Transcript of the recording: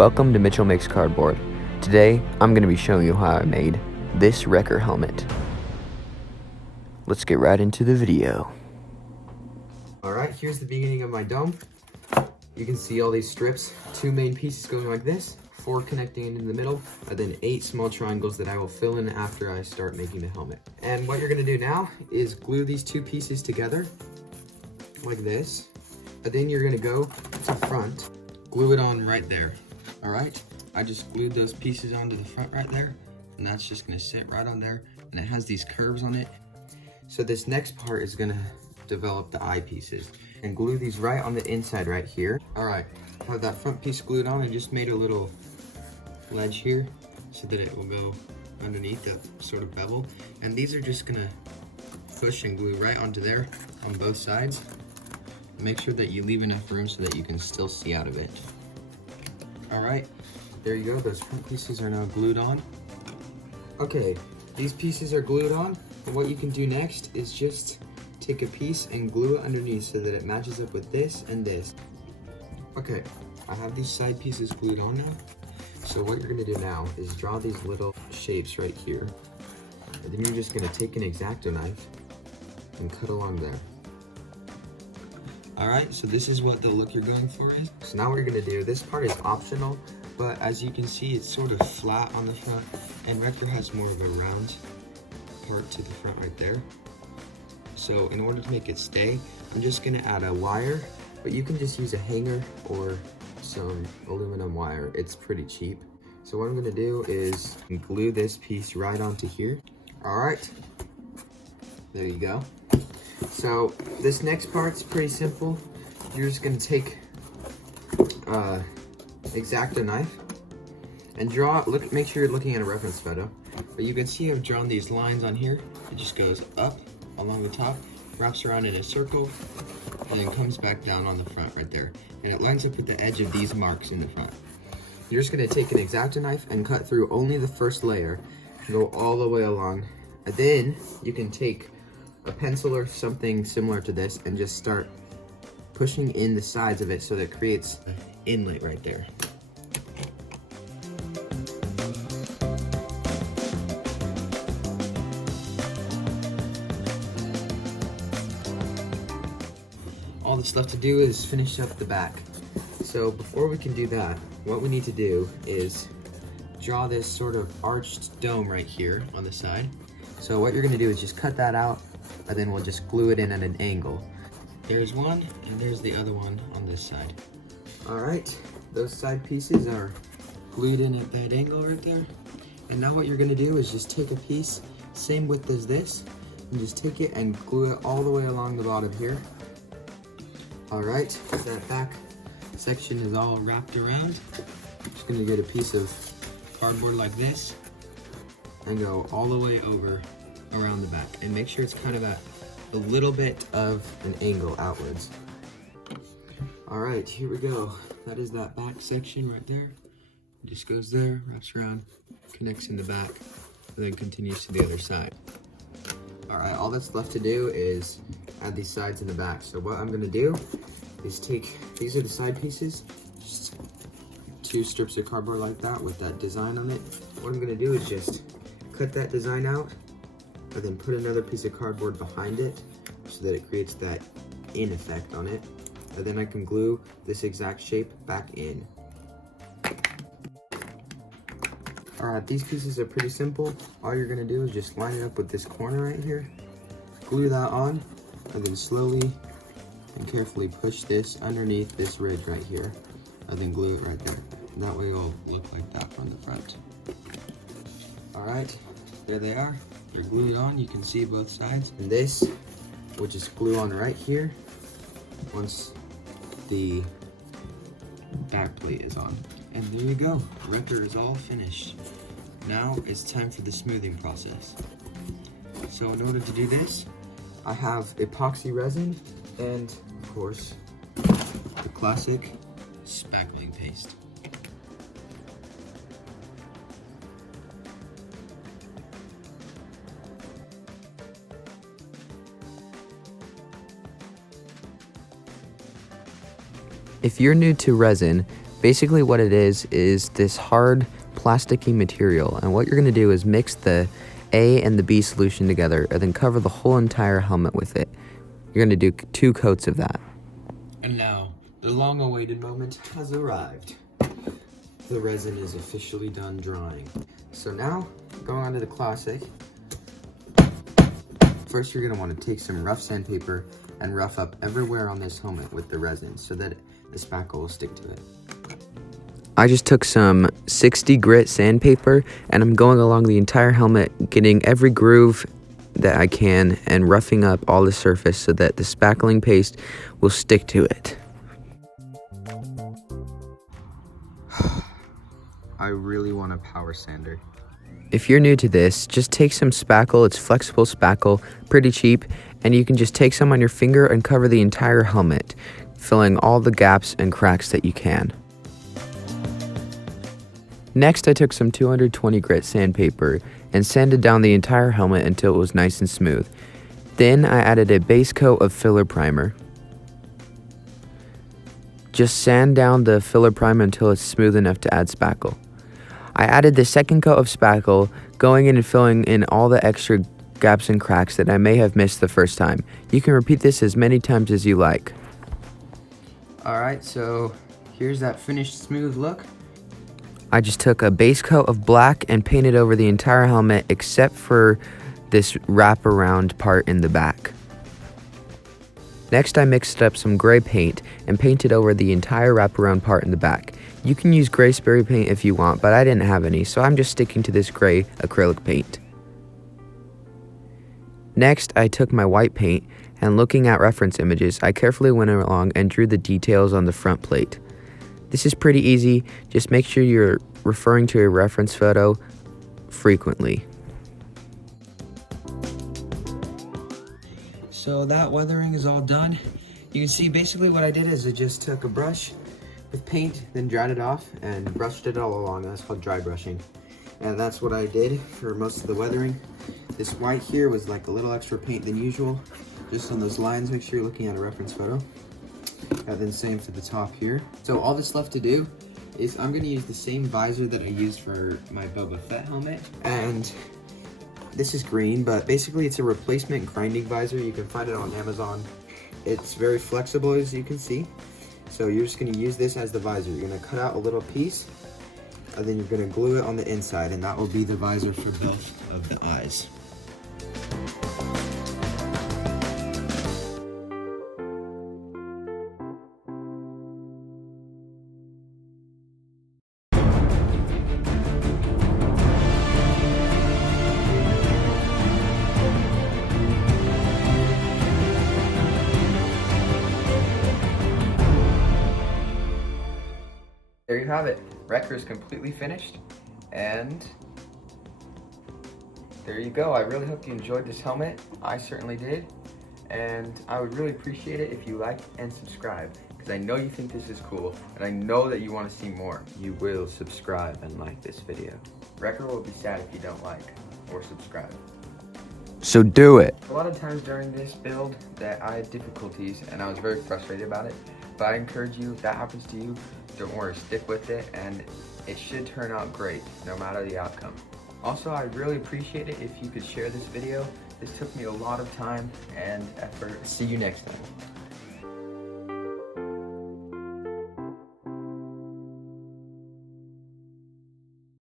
Welcome to Mitchell Makes Cardboard. Today, I'm going to be showing you how I made this wrecker helmet. Let's get right into the video. Alright, here's the beginning of my dome. You can see all these strips, 2 main pieces going like this, 4 connecting into the middle, and then 8 small triangles that I will fill in after I start making the helmet. And what you're going to do now is glue these 2 pieces together, like this. And then you're going to go to front, glue it on right there. Alright, I just glued those pieces onto the front right there, and that's just going to sit right on there, and it has these curves on it. So this next part is going to develop the eyepieces, and glue these right on the inside right here. Alright, have that front piece glued on and just made a little ledge here so that it will go underneath that sort of bevel, and these are just going to push and glue right onto there on both sides. Make sure that you leave enough room so that you can still see out of it. Alright, there you go, those front pieces are now glued on. Okay, these pieces are glued on, and what you can do next is just take a piece and glue it underneath so that it matches up with this and this. Okay, I have these side pieces glued on now. So what you're gonna do now is draw these little shapes right here. And then you're just gonna take an X-Acto knife and cut along there. Alright, so this is what the look you're going for is. So now what you're gonna do, this part is optional, but as you can see, it's sort of flat on the front, and Wrecker has more of a round part to the front right there. So in order to make it stay, I'm just gonna add a wire, but you can just use a hanger or some aluminum wire. It's pretty cheap. So what I'm gonna do is glue this piece right onto here. Alright, there you go. So this next part's pretty simple. You're just gonna take X-Acto knife and draw, make sure you're looking at a reference photo. But you can see I've drawn these lines on here. It just goes up along the top, wraps around in a circle, and then comes back down on the front right there. And it lines up with the edge of these marks in the front. You're just gonna take an X-Acto knife and cut through only the first layer and go all the way along. And then you can take a pencil or something similar to this and just start pushing in the sides of it so that it creates an inlet right there. All that's left to do is finish up the back. So before we can do that, what we need to do is draw this sort of arched dome right here on the side. So what you're gonna do is just cut that out, and then we'll just glue it in at an angle. There's one, and there's the other one on this side. Alright, those side pieces are glued in at that angle right there. And now what you're gonna do is just take a piece, same width as this, and just take it and glue it all the way along the bottom here. Alright, that back section is all wrapped around. Just gonna get a piece of cardboard like this and go all the way over around the back, and make sure it's kind of at a little bit of an angle outwards. Alright, here we go. That is that back section right there. It just goes there, wraps around, connects in the back, and then continues to the other side. Alright, all that's left to do is add these sides in the back. So what I'm gonna do is these are the side pieces, just 2 strips of cardboard like that with that design on it. What I'm gonna do is just cut that design out, and then put another piece of cardboard behind it so that it creates that in effect on it. And then I can glue this exact shape back in. Alright, these pieces are pretty simple. All you're gonna do is just line it up with this corner right here, glue that on, and then slowly and carefully push this underneath this ridge right here, and then glue it right there. And that way it'll look like that from the front. Alright, there they are. They're glued on, you can see both sides. And this will just glue on right here once the back plate is on. And there you go, Wrecker is all finished. Now it's time for the smoothing process. So in order to do this, I have epoxy resin and, of course, the classic spackling paste. If you're new to resin, Basically what it is this hard plasticky material, and what you're going to do is mix the A and the B solution together and then cover the whole entire helmet with it. You're going to do 2 coats of that. And now, the long-awaited moment has arrived. The resin is officially done drying. So now, going on to the classic. First, you're going to want to take some rough sandpaper and rough up everywhere on this helmet with the resin so that the spackle will stick to it. I just took some 60 grit sandpaper and I'm going along the entire helmet, getting every groove that I can and roughing up all the surface so that the spackling paste will stick to it. I really want a power sander. If you're new to this, just take some spackle. It's flexible spackle, pretty cheap, and you can just take some on your finger and cover the entire helmet, filling all the gaps and cracks that you can. Next, I took some 220 grit sandpaper and sanded down the entire helmet until it was nice and smooth. Then I added a base coat of filler primer. Just sand down the filler primer until it's smooth enough to add spackle. I added the second coat of spackle, going in and filling in all the extra gaps and cracks that I may have missed the first time. You can repeat this as many times as you like. Alright, so here's that finished smooth look. I just took a base coat of black and painted over the entire helmet except for this wraparound part in the back. Next, I mixed up some gray paint and painted over the entire wraparound part in the back. You can use gray spray paint if you want, but I didn't have any, so I'm just sticking to this gray acrylic paint. Next, I took my white paint and, looking at reference images, I carefully went along and drew the details on the front plate. This is pretty easy, just make sure you're referring to a reference photo frequently. So that weathering is all done. You can see basically what I did is I just took a brush with paint, then dried it off and brushed it all along. That's called dry brushing. And that's what I did for most of the weathering. This white here was like a little extra paint than usual. Just on those lines, make sure you're looking at a reference photo. And then same for the top here. So all that's left to do is I'm gonna use the same visor that I used for my Boba Fett helmet. And this is green, but basically it's a replacement grinding visor. You can find it on Amazon. It's very flexible, as you can see. So you're just gonna use this as the visor. You're gonna cut out a little piece, and then you're gonna glue it on the inside, and that will be the visor for both of the eyes. There you have it. Wrecker is completely finished, and there you go. I really hope you enjoyed this helmet. I certainly did, and I would really appreciate it if you liked and subscribed, because I know you think this is cool, and I know that you want to see more. You will subscribe and like this video. Wrecker will be sad if you don't like or subscribe. So do it. A lot of times during this build that I had difficulties, and I was very frustrated about it. But I encourage you, if that happens to you, don't worry, stick with it, and it should turn out great, no matter the outcome. Also, I'd really appreciate it if you could share this video. This took me a lot of time and effort. See you next time.